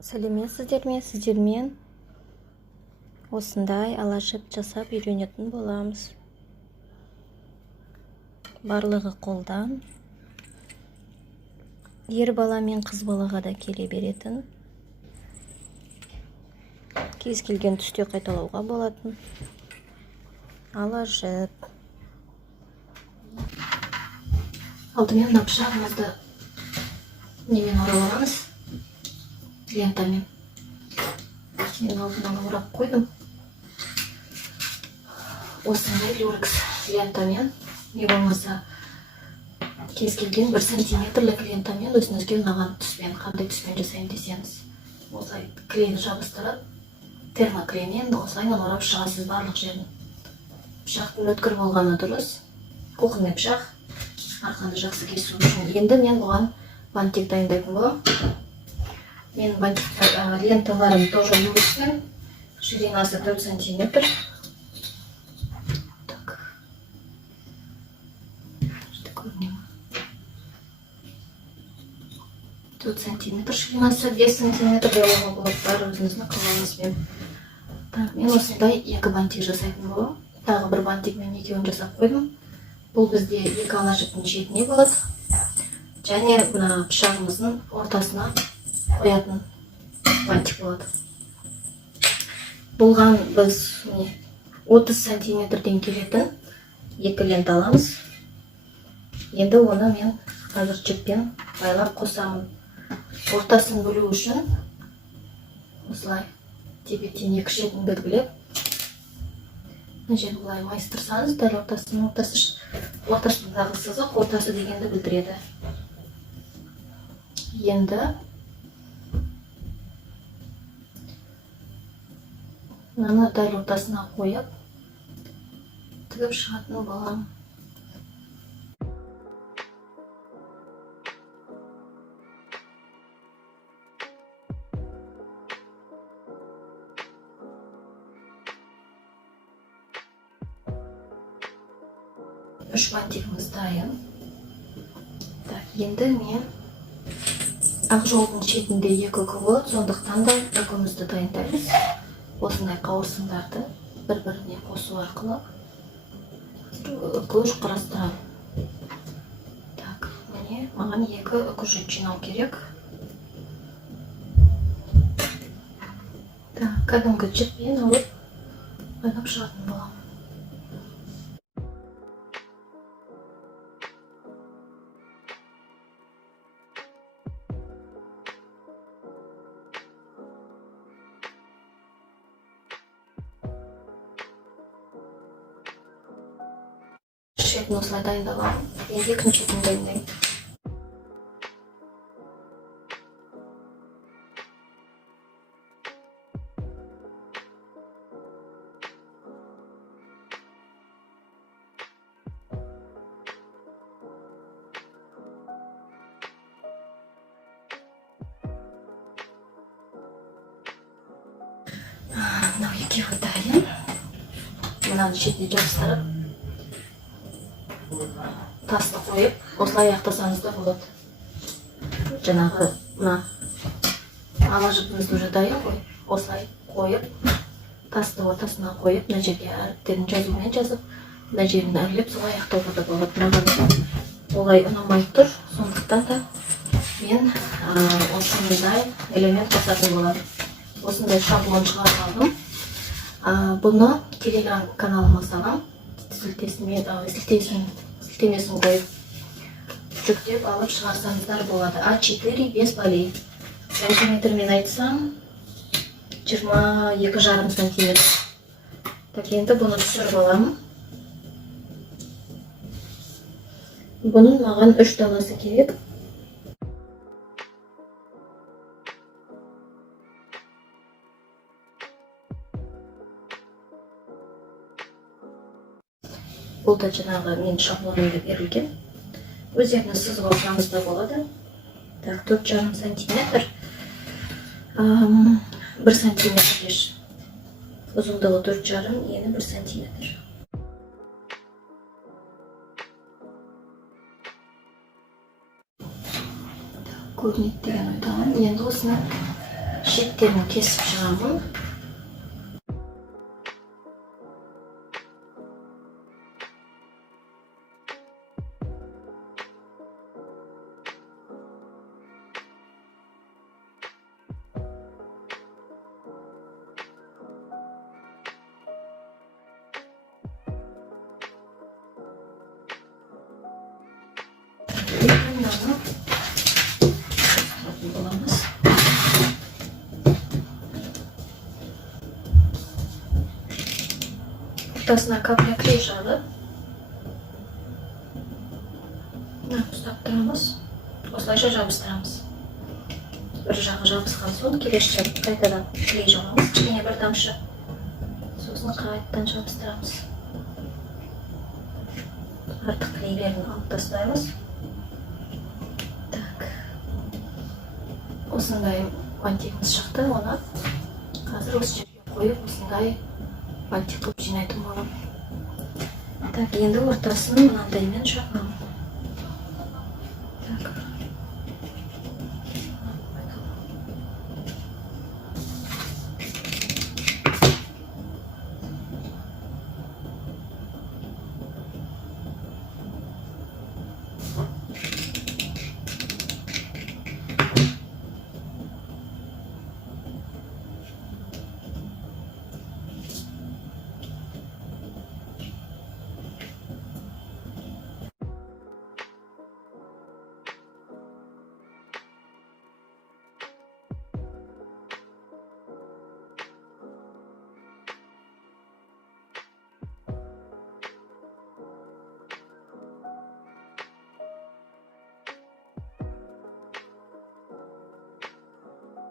Сәлеметсіздер ме? Сіздермен осындай алашып жасап үйренетін боламыз. Барлығы қолдан. Ер бала мен қыз балаға да келе беретін. Кез келген түсте қайталауға болатын. Алашып. Алдымен мына пышағымызды немен орап аламыз? Лентамен. Мен алдынан орап қойдым. Осындай люрекс лентамен, не болмаса кез келген 1 сантиметрлік лентамен өзіңізге ұнаған түспен, қандай түспен жасаймын десеңіз, осылай клейді жабыстырып, термоклеймен осылай орап шығасыз барлық жерін. Пышақтың өткір болғаны дұрыс. Кухонный пышақ, арқаны жақсы кесу үшін. Енді мен бұған бантик дайындайтын боламын. Мен ленталарым тоже люрекспен, ширинасы 4 сантиметр. Так. Что такое? 4 сантиметр ширинасы, 2 сантиметр болуға болады, бәрі өзіңіздің қалауыңызбен. Так, мен осындай 2 бантик жасайтын боламын. Тағы бір бантик мен екеуін жасап қойдым. Бұл бізде 2 алашыптың шетіне болады. Және мына пышағымыздың ортасына қоятын бантик болады. Бұлған біз 30 сантиметрден келетін 2 лента аламыз. Енді оны мен қазір жіппен байлап қосамын. Ортасын бөлу үшін осылай тепе-тең 2 шетін белгілеп, мына жерін былай майыстырсаңыз, дәл ортасындағы сызық ортасы дегенді білдіреді. Енді мынаны дәл ортасына қойып, тігіп шығатын боламын. Үш бантигіміз дайын. Так, енді мен ақ жолдың шетінде 2 болады, сондықтан да үкімізді дайындаймыз. Осындай қауырсындарды бір-біріне қосу арқылы үкі құрастырамын. Так, міне маған 2 үкі жүт жинау керек. Так, кәдімгі жіппен алып байлап шығатын боламын. Шетін осылай дайындалам. Енді екінші шетін дайындаймын. Мынау екеуі дайын. Мынаны шетіне жабыстырып, тасты қойып, осылай аяқтасаңыз да болады. Жаңағы мына алашыбымыз уже дайын ғой. Осылай қойып, тасты ортасына қойып, мына жерге әріптерін жазумен жазып, мына жерін әрлеп, солай аяқтауға да болады. Маған олай ұнамай тұр, сондықтан да мен осындай элемент қосатын боламын. Осындай шаблон шығарып алдым. Бұны Telegram каналыма салам. Сілтемесін қойып жүктеп алып шығарсаңыздар болады. А4 без полей. Сантиметрмен айтсам 22,5 сантиметр. Так, енді бұны түсіріп аламын. Бұның маған 3 данасы керек. Бұл да жаңағы мен шаблонымда берілген. Өздеріңіз сызып алсаңыз да болады. Так, 4,5 сантиметр. 1 сантиметр еш. Ұзындығы 4,5, ені 1 сантиметр. көрінеді деген ойдамын. Енді осыны шеттерін кесіп шығамын. Ортасына капля клей жағып, ұстап тұрамыз. Осылайша жабыстырамыз. Бір жағы жабысқан соң келесі жағы қайтадан клей жағамыз. Кішкене бір тамшы. Сосын қайтадан жабыстырамыз. Артық клейлерін алып тастаймыз. Так. Осындай бантигіміз шықты, оны қазір осы жерге қойып, осындай бантик қылып жинайтын боламын. Так, енді ортасын мынандаймен жабамын. Так.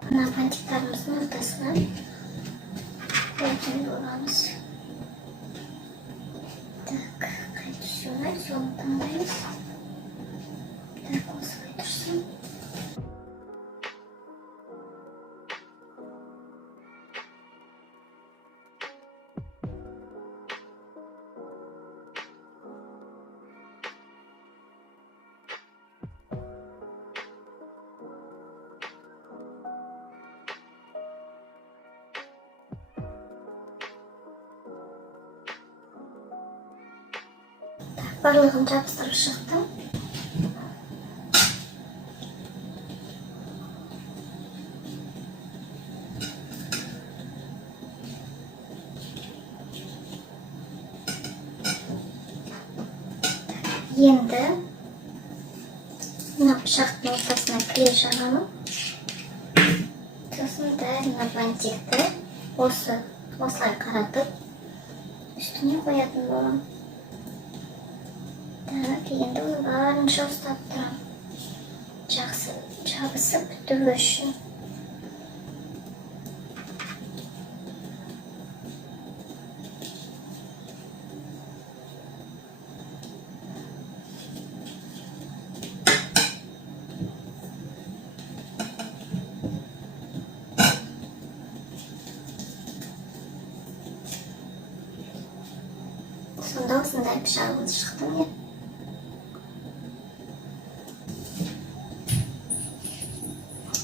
Мына бантиктарымыздың ортасына қойып боламыз. Так, қайта солай, соны таңдаймыз. Так, осылай тұрсын. Барлығын жабыстырып шықтым. Енді мына пышақтың ортасына клей жағамын. Сосын дәл мына бантикті осылай қаратып үстіне қоятын боламын. Так, енді оны барынша ұстап тұрам. Жақсы жабысып бітуі үшін. Сонда осындай пышағымыз шықты ме?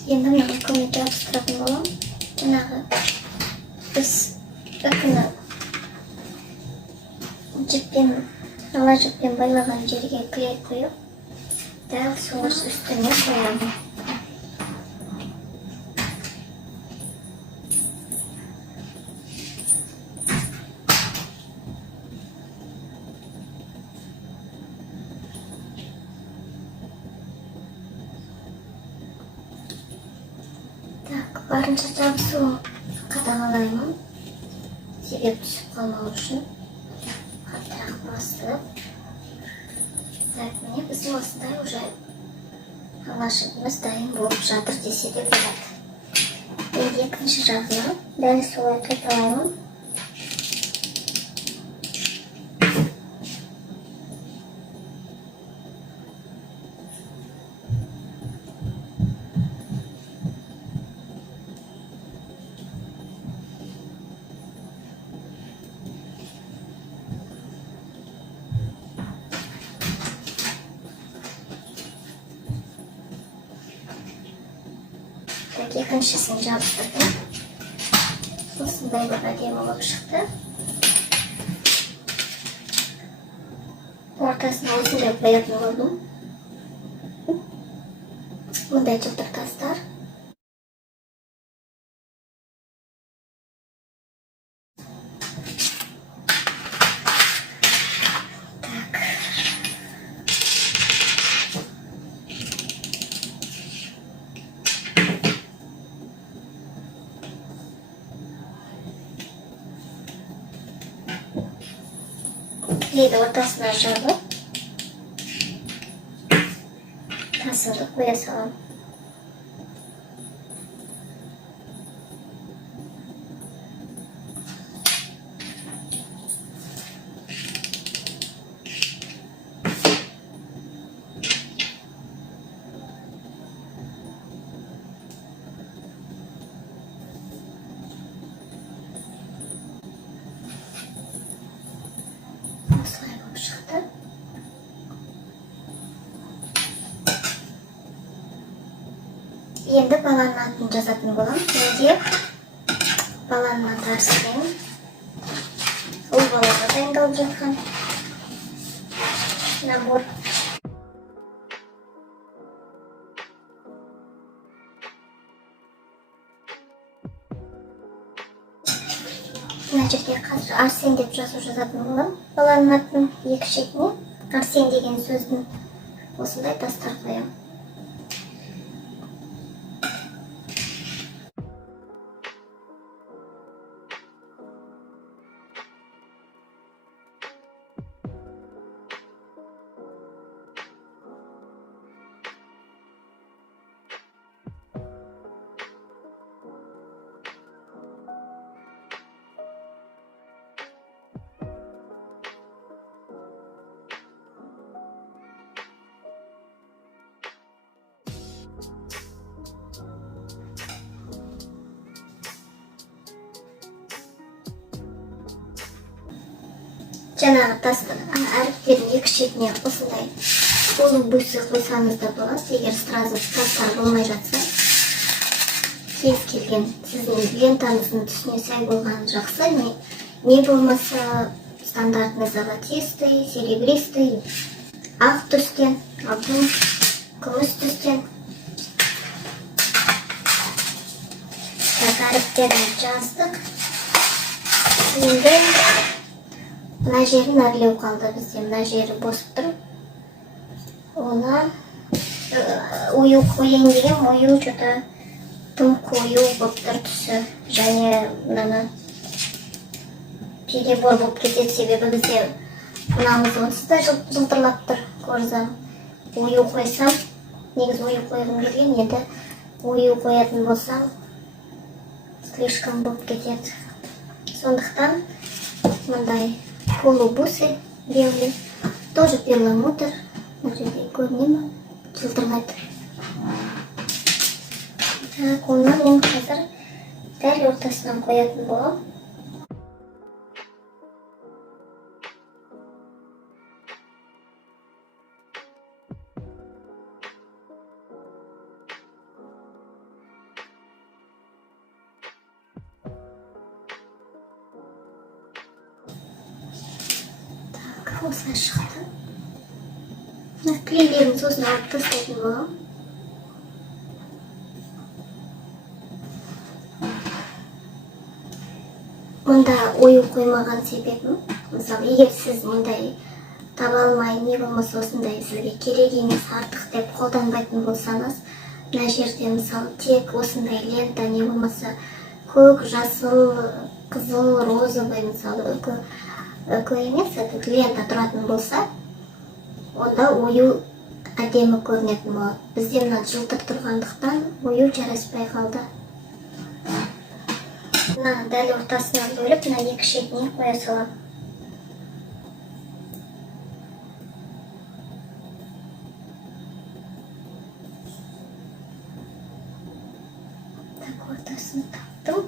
Енді мына үкіні жабыстыратын боламын. Жаңағы біз үкіні ала жіппен байлаған жерге клей қойып, дәл сол үстіне қоямын. Барынша жабысуын қадағалаймын. Себеп түсіп қалмау үшін қаттырақ басып. Так, міне біздің осындай уже алашыбымыз дайын болып жатыр десе де болады. Енді екінші жағына дәл солай қайталаймын. екіншісін жабыстырдым. Осындай бір әдемі болып шықты. Ортасына осындай қоятын болдым. Мұндай жылтыр тастар. Клейді ортасына жабып, тасымды қоя салам. Осылай болып шықты. Енді баланың атын жазатын болам. Менде баланың аты Арсен. Ол балаға дайындалып жатқан набор. Мына жерге қазір Арсен деп жазатын болам. Баланың атын екі шетіне Арсен деген сөздің осындай тастар қоям. Жаңағы әріптердің екі шетіне осындай полубусы қойсаңыз да болады. Егер сразу тастар болмай жатса, кез келген сіздің лентаңыздың түсіне сай болған жақсы. Не болмаса стандартный золотистый, серебристый, ақ түстен, алтын, күміс түстен. Әріптерді жаздық. Енді мына жерін әрлеу қалды бізде. Мына жері босып тұр. Оны ою қойын деген, ою жота тым қою болып тұр түсі. Және мынаны перебор болып кетеді, себебі бізде мынамыз онсыз да жылтырлап тұр. Көрсем, ою қойсам, негіз ою қойғым келген, енді ою қоятын болсам, слишком болып кетеді. Сондықтан мындай полубусы белый, тоже перламутр. Смотрите, көрінемі? Жылтырлайды. Так, оны мен қазір дәл ортасынан қоятын болам. Осылай шықты. Клейлерін сосын алып тастайтын болам. Мұнда ою қоймаған себебім, мысалы, егер сіз мұндай таба алмай, не болмаса осындай сізге керек емес, артық деп қолданбайтын болсаңыз, мына жерде мысалы тек осындай лента, не болмаса көк, жасыл, қызыл, розовый, мысалы үкі емес, лента тұратын болса, онда ою әдемі көрінетін болады. Бізде мына жылтыр тұрғандықтан ою жараспай қалды. Мынаны дәл ортасынан бөліп, мына екі шетіне қоя салам. Так, ортасын таптым.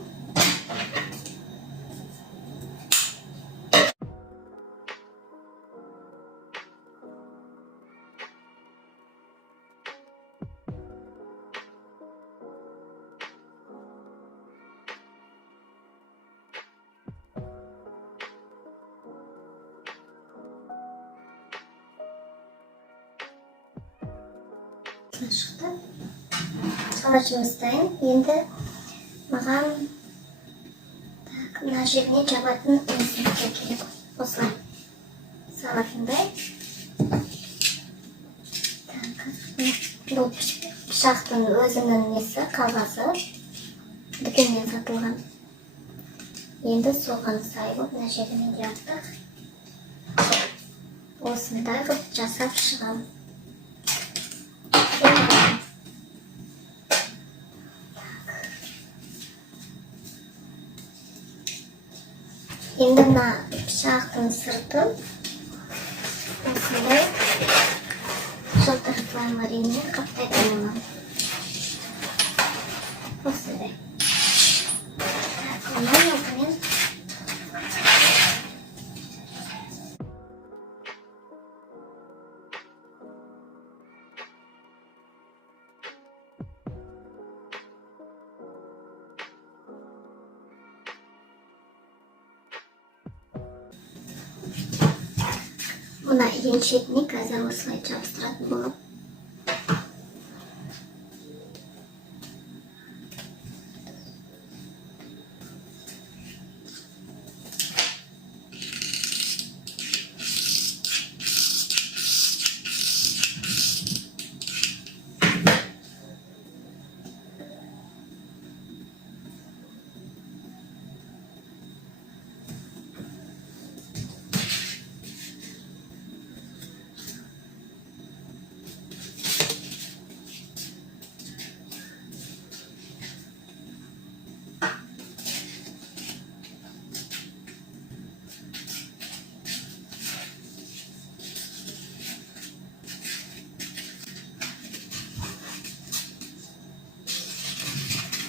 осылай шықты. Қалашымыз дайын. Енді маған мына жеріне жабатын несімдер керек. Осылай салатындай. Бұл пышақтың өзінің несі, қағазы дүкеннен сатылған. Енді соған сай болып мына жеріне жаптық. Осындай қылып жасап шығам. Енді мына пышақтың сыртын осындай жылтыртылған ларинмен қаптайтын боламын. Осындай. Онан алдымен мына ең шетіне қазір осылай жабыстыратын боламын.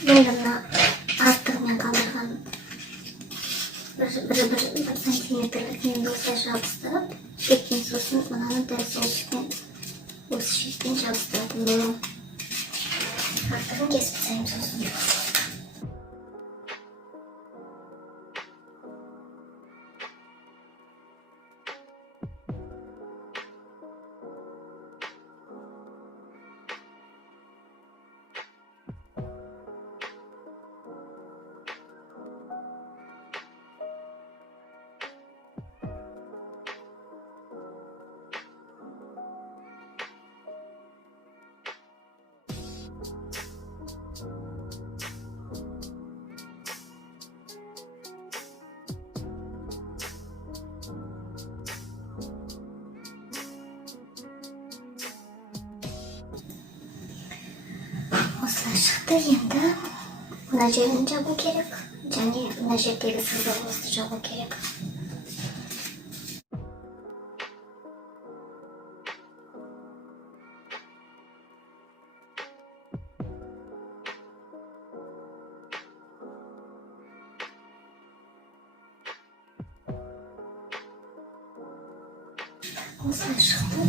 Енді мына артығымен қалдырған бір сантиметрлік немді осылай жабыстырып, кеткен сосын мынаны дәл сол шетпен, осы шетпен жабыстыратын боламын. Артығын кесіп тастаймын сосын. Осылай шықты. Енді мына жерін жабу керек, және мына жердегі сызбаларды жабу керек. Осылай шықты.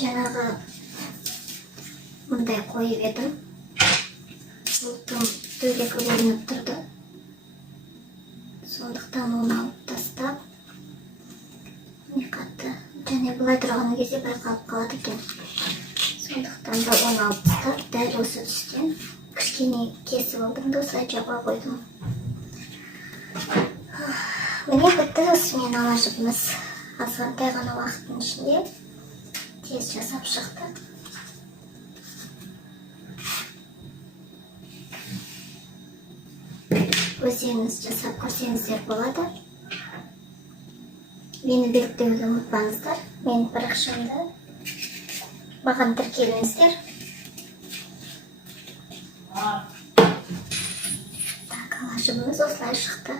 Жаңағы мындай қойып едім. Бұлтым дөрекі көрініп тұрды. Сондықтан оны алып тастап, не қатты. Және бұлай тұрған кезде байқалып қалады екен. Сондықтан да оны алып тастап, дәл осы түстен кішкене кесіп алдым да осылай жаба қойдым. Міне бітті осымен ала жібіміз. Азғантай ғана уақыттың ішінде тез жасап шықты. Өздеріңіз жасап көрсеңіздер болады. Мені бекітуді ұмытпаңыздар. Менің парақшамда маған тіркеліңіздер. Так, алашымыз осылай шықты.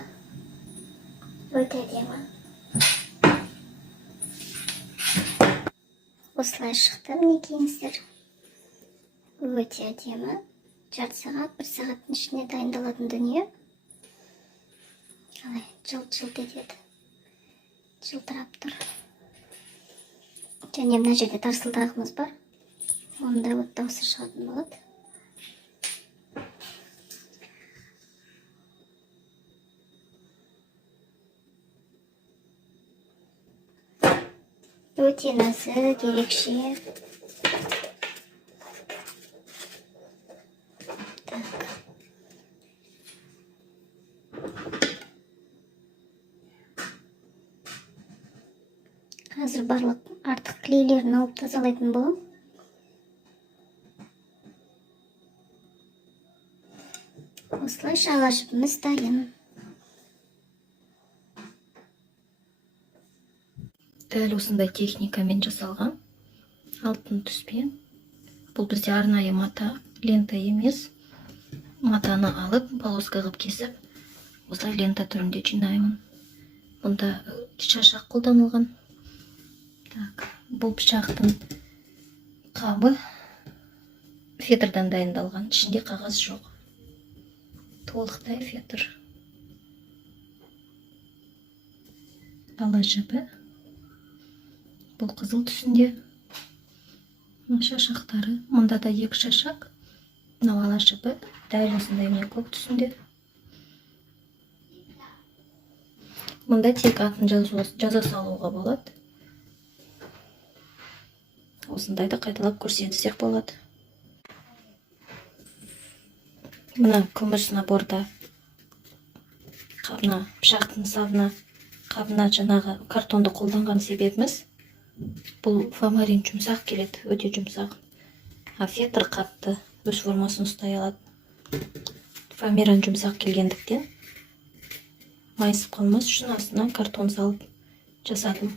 Өте әдемі. Осылай шықты, мінекейіңіздер. Өте әдемі. Жарты сағат, бір сағаттың ішіне дайындалатын дүние. Қалай, жылт-жылт етеді. Жылтырап тұр. Және мына жерде тарсылдағымыз бар. Онда от дауысы шығатын болады. Өте патинасы ерекше. Қазір барлық артық клейлерін алып тазалайтын болам. Осылайша ала жібіміз дайын. Дәл осындай техникамен жасалған алтын түспен. Бұл бізде арнайы мата, лента емес. Матаны алып, полоска қылып кесіп, осылай лента түрінде жинаймын. Бұнда шашақ қолданылған. Так, бұл пышақтың қабы фетрдан дайындалған. Ішінде қағаз жоқ. Толықтай фетр. Ала жібі. Бұл қызыл түсінде. Шашақтары. Мұнда да екі шашақ. Мынау ала жібі. Дәл осындай міне көк түсінде. Мұнда тек атын жаза салуға болады. Осындайды қайталап көрсетсек болады. Мына күміс наборда қабына, пышақтың сабына, қабына жаңағы картонды қолданған себебіміз бұл фомарин жұмсақ келеді, өте жұмсақ. А фетр қатты өз формасын ұстай алады. Фомарин жұмсақ келгендіктен майысып қалмас үшін астына картон салып жасадым.